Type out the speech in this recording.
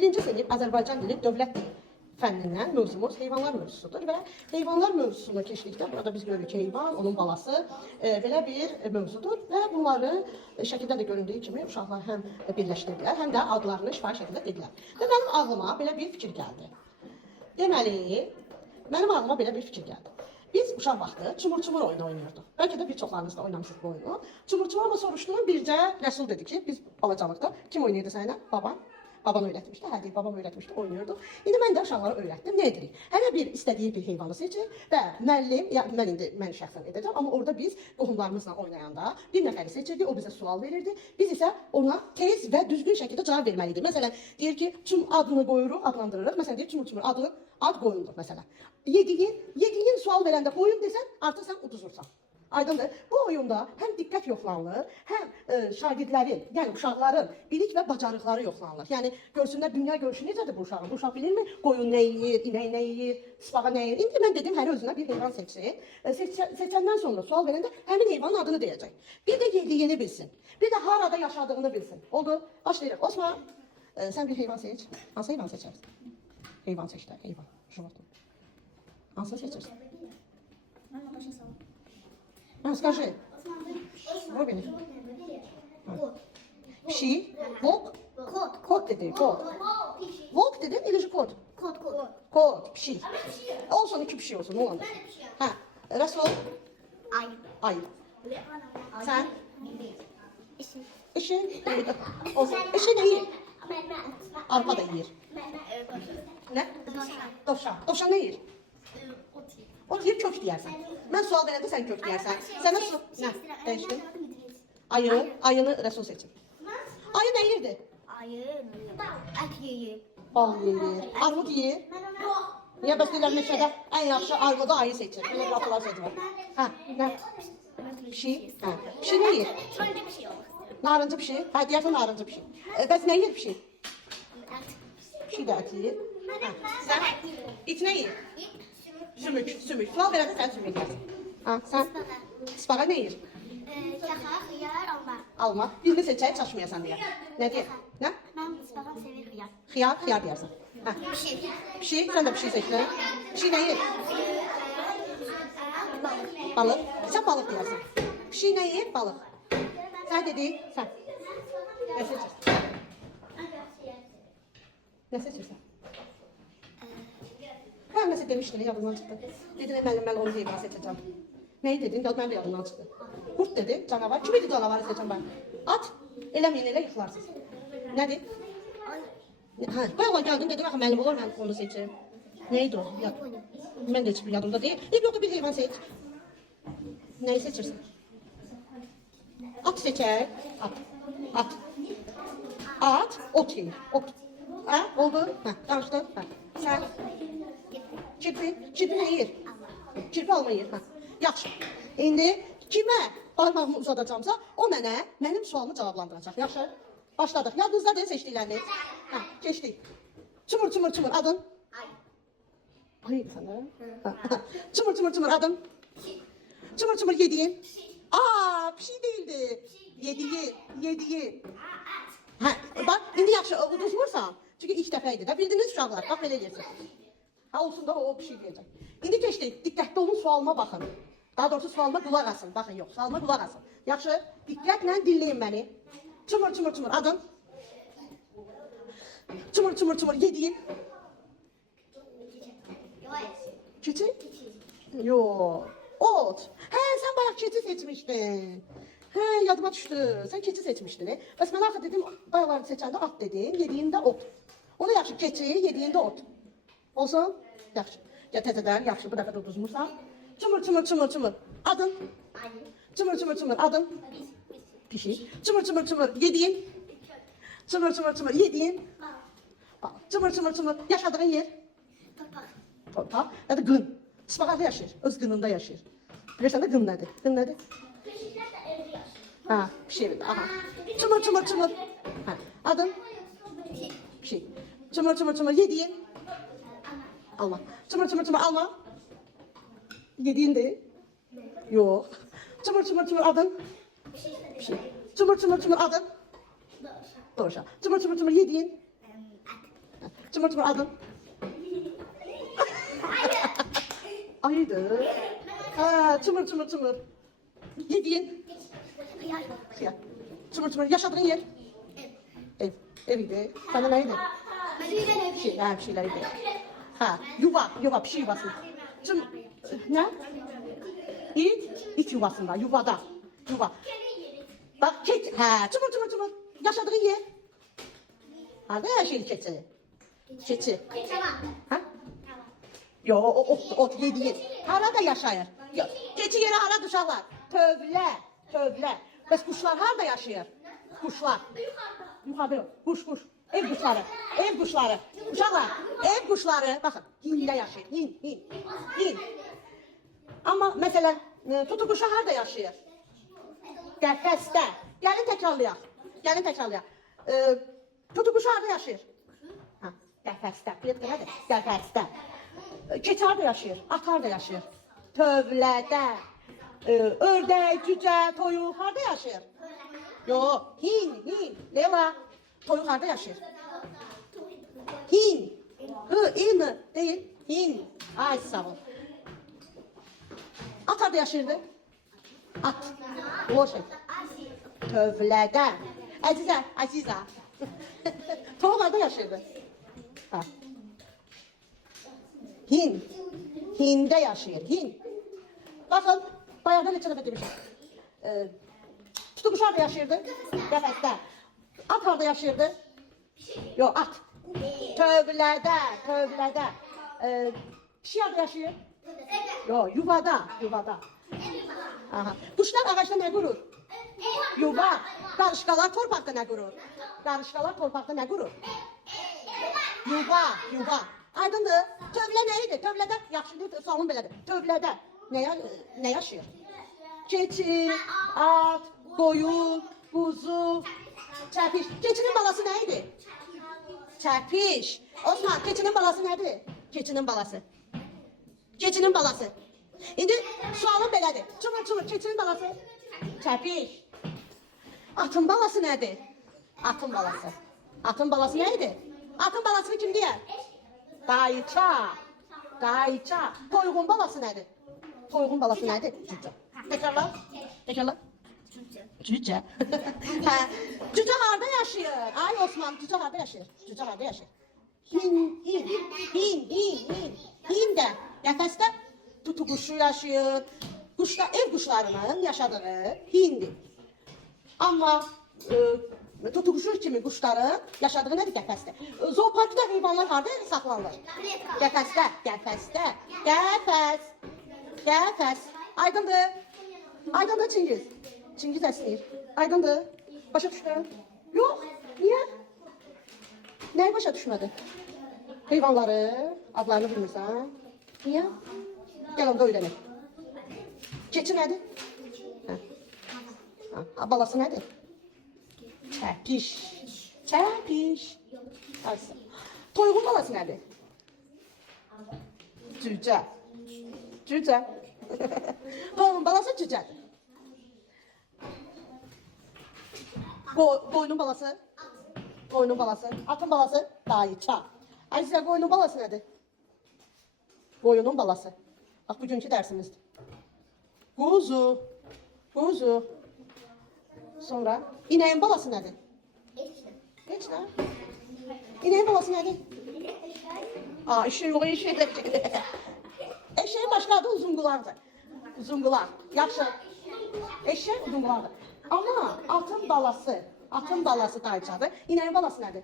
Birinci sinif Azərbaycan dili dövlət fənnindən mövzumuz heyvanlar mövzusudur və heyvanlar mövzusunu keçdikdə burada biz görürük ki, heyvan, onun balası belə bir mövzudur və bunları şəkildə də göründüyü kimi uşaqlar həm birləşdirdilər, həm də adlarını şifahi şəkildə dedilər. Və mənim ağlıma belə bir fikir gəldi. Deməli, mənim ağlıma belə bir fikir gəldi. Biz uşaq vaxtı çumur-çumur oyunu oynuyorduk. Bəlkə də bir çoxlarınız da oynamışsınız bu oyunu. Çumur-çumurla soruşdum, bircə Rəsul dedi ki, biz balacalıqda kim oynayırdı sənə? Baban. Baban öyrətmişdi, hə deyib, babam öyrətmişdi, oynuyorduk. İndi mən də uşaqlara öyrətdim, nə edirik? Hər bir istədiyi bir heyvanı seçir və müəllim, ya mən şəxsən edəcəm, amma orada biz qohumlarımızla oynayanda bir nəfəri seçirdi, o bizə sual verirdi. Biz isə ona tez və düzgün şəkildə cavab verməliydik. Məsələn, deyir ki, adını qoyuruq, adlandırırıq. Məsələn, deyir çumur-çumur adını, ad qoyundur məsələn. Yediyin sual verəndə qoyun desən, artıq sən uduzursan. Aydındır. Bu oyunda həm diqqət yoxlanılır, həm şagirdlərin, yəni uşaqların bilik və bacarıqları yoxlanılır. Yəni görsünlər dünya görüşü necədir bu uşağın? Bu uşaq bilirmi? Qoyun nə yeyir, inək nə yeyir, sıpağa nə yeyir? İndi mən dedim hər özünə bir heyvan seçsin. Seçəndən sonra sual verəndə həmin heyvanın adını deyəcək. Bir də yediyini bilsin. Bir də harada yaşadığını bilsin. Oldu? Başlayırıq. Osman, sən bir heyvan seç. Hansı heyvan seçərsən? Heyvan seç də, heyvan. Животное. Hansı seçirsən? А, скажи. Робин. Пси? Волк? Кот. Кот dedi, kod. Волк dedin, или же kod? Kod. Kod, psi. Olsun iki psi olsun, ne olur? Ha, Resul? Ay. Ay. Sen? İşi. İşi? Olsun. İşi ne yer? Arpa da yer. Ne? Dovşan. Dovşan ne yer? O yer kök diyersen. Ben sual verəndə sən kök diyersen. Sənə su... Nə? Dəyişdi. Ayı. Ayını Resul seçim. Ayı ne yerdi? Ayı. Ət yeyir. Bal yeyir. Armud yeyir. Niyə bəs deyirlər meşədə ən yaxşı armudu ayı seçir. Belə qapılar seçir. Hə, nə? Pişi? Hə. Pişi nə yer? Turuncu bir şey olur. Narıncı pişi. Hə, deyərsən narıncı pişi. Bəs nə yer pişi? Pişi də ət yeyir. Hə. Sən? İt nə yer? Sümük, sümük. Sual verəndə sən sümük yersin. Ha, sən? Ispağa nə yer? Çaxa, xiyar, alma. Alma. Birini seçək, çaşmayasan deyə. Nə deyək? Nə? Mən ıspağa sevir xiyar. Xiyar, xiyar deyərsən. Hə. Pişi. Pişi, sən də pişi seçdin. Pişi nə yer? Balık. Balıq. Sən balıq deyərsən. Pişi nə yer? Balıq. Sən dedik, sən. Nə seçirsən? Nə seçirsən? Hə, nəsə demişdin, yadımdan çıxdı. Dedin, mən onu heyvan seçəcəm. Neyi dedin? Mən də yadımdan çıxdı. Qurt dedi, canavar. Kim idi canavarı seçəm mən? At, eləməyin, elə yıxılarsınız. Nədir? Hə, bayaqla gəldim, dedim, axı müəllim olur, mən onu seçim. Neydi o? Mən də heç bir yadımda deyil. Yoxsa bir heyvan seç. Neyi seçirsən? At seçək. At. At, ot yeyir. Ot. Hə, oldu? Hə, danışdın? Hə. Sən? Kirpi nə yer? Kirpi alma yer. Hə. Yaxşı. İndi kimə parmağımı uzadacamsa, o mənim sualımı cavablandıracaq. Yaxşı? Başladıq. Yadınızdadır seçdikləriniz. Hə, keçdik. Çumur, çumur, çumur. Adın? Ay. Ay, sana. Çumur, çumur, çumur. Adın? Çumur, çumur, yediyin. Aa, pişi değildi. Yediyin. Hə, bax, indi yaxşı, uduzmursan. Çünki ilk dəfə idi də. Bildiniz uşaqlar, bax belə eləyirsin. Ha olsun da o bir şey diyecek. İndi keçdik. Diqqətli olun, sualıma baxın. Daha doğrusu sualıma qulaq asın. Baxın, yox, sualıma qulaq asın. Yaxşı, diqqətlə dinləyin məni. Çumur, çumur, çumur. Adın? Çumur, çumur, çumur. Yediyin. Keçi? Yox. Ot. Hə, sən bayaq keçi seçmişdin. Hə, yadıma düşdü. Sən keçi seçmişdin. Bəs mən axı dedim, bayaqları seçəndə at dedim, yediyində ot. Ona yaxşı, keçi, yediyində ot. Olsun? Yaxşı. Ya təzədən, yaxşı, bu dəfə də uduzmursan. Çumur, çumur, çumur, çumur. Adın? Ayı. Çumur, çumur, çumur. Adın? Pişi. Çumur, çumur, çumur. Yediyin? Çumur, çumur, çumur. Yediyin? Çumur, çumur, çumur. Yaşadığın yer? Torpaq. Torpaq. Ya da qın. Sıspaqarda yaşayır. Öz qınında yaşayır. Bilirsən də qın nədir? Qın nədir? Pişiklər də evdə yaşayır. Ha, pişi evində. Aha. Çumur, çumur, çumur. Ha. Adın? Pişi. Çumur, çumur, çumur. Yediyin? Alma. Çumur, çumur, çumur. Alma. Yediyin de? Yok. Çumur, çumur, çumur. Adın? Pişi. Çumur, çumur, çumur. Adın? Doğuşa. Çumur, çumur, çumur. Yediyin? Çımır çımır adın. Ayıydı. Ha, çımır çımır çımır. Yediğin. Hıyar. Xiyar. Çımır çımır. Yaşadığın yer. Ev. Ev idi. Sana neydi? Şey, ha, bir şeyler idi. Ha, yuva. Yuva, pişi yuvası. Çım... Ne? İt yuvasında. Yuvada. Yuva. Bak, keçi. Ha, çımır çımır çımır. Yaşadığın yer. Harada yaşayır keçi. Keçi. Ha? Yo, ot yediğin. Harada yaşayır. Yo, keçi yeri hara uşaqlar. Tövlə, tövlə. Bəs quşlar harada yaşayır? Quşlar. Yuxarıda yox. Quş. Ev quşları. Ev quşları. Uşaqlar, ev quşları. Baxın, hində yaşayır. Hin. Amma məsələn, tutuquşu harada yaşayır? Qəfəsdə. Gəlin təkrarlayaq. Tutuquşu harada yaşayır? Ha, qəfəsdə. Nədir? Qəfəsdə. Keçi harada yaşayır? At harada yaşayır? Tövlədə. Ördək, cücə, toyuq harada yaşayır? Yo, hin. Leyla, toyuq harada yaşayır? Hin. İn değil. Hin. Ay sağ ol. At harada yaşayırdı? At. O şey. Tövlədə. Əzizə. Toyuq harada yaşayırdı? Ha. Hində yaşayır. Baxın, bayaqdan neçə dəfə demişəm. Tutuquş harada yaşayırdı? Qəfəsdə. At harada yaşayırdı? Yo, at. Tövlədə. Pişi harada yaşayır? Yo, yuvada. Aha. Quşlar ağaçda nə qurur? Yuva. Qarışqalar torpaqda nə qurur? Yuva. Aydındır. Tövlə nə idi? Tövlədə, yaxşıdır, sualım belədir. Tövlədə nə yaşayır? Keçi, at, qoyun, quzu, çəpiş. Keçinin balası nə idi? Çəpiş. Osman, keçinin balası nədir? Keçinin balası. İndi sualım belədir. Çımır, keçinin balası? Çəpiş. Atın balası nədir? Atın balası nə idi? Atın balasını kim deyər? Dayıça. Toyuğun balası nədir? Cücə. Təkrarla. Cücə. Cücə harada yaşayır? Ay Osman, cücə harada yaşayır? Hin də. Qəfəsdə tutuquşu yaşayır. Ev quşlarının yaşadığı hindir. Amma tutuquşu kimi quşların yaşadığı nədir qəfəsdə? Zooparkda heyvanlar harada saxlanılır? Qəfəsdə. Qəfəs. Aydındır Çingiz. Çingiz əsnir. Aydındır. Başa düşdün? Yox. Niyə? Nəyi başa düşmədi? Heyvanları, adlarını bilmirsən. Niyə? Gəl onda öyrənək. Keçi nədir? Balası nədir? Çəpiş. Toyuğun balası nədir? Cücə. Toyuğun balası cücədir. Qoyunun balası? Atın balası? Dayıça. Ayşə, qoyunun balası nədir? Qoyunun balası. Bax, bugünkü dərsimizdir. Quzu. Sonra, inəyin balası nədir? Heç nə. İnəyin balası nədir? İşin şeylər. Eşeğin başqa adı uzunqulardır. Yaxşı. Eşek uzunqulardır. Amma atın balası dayıçadır. İnəyin balası nədir?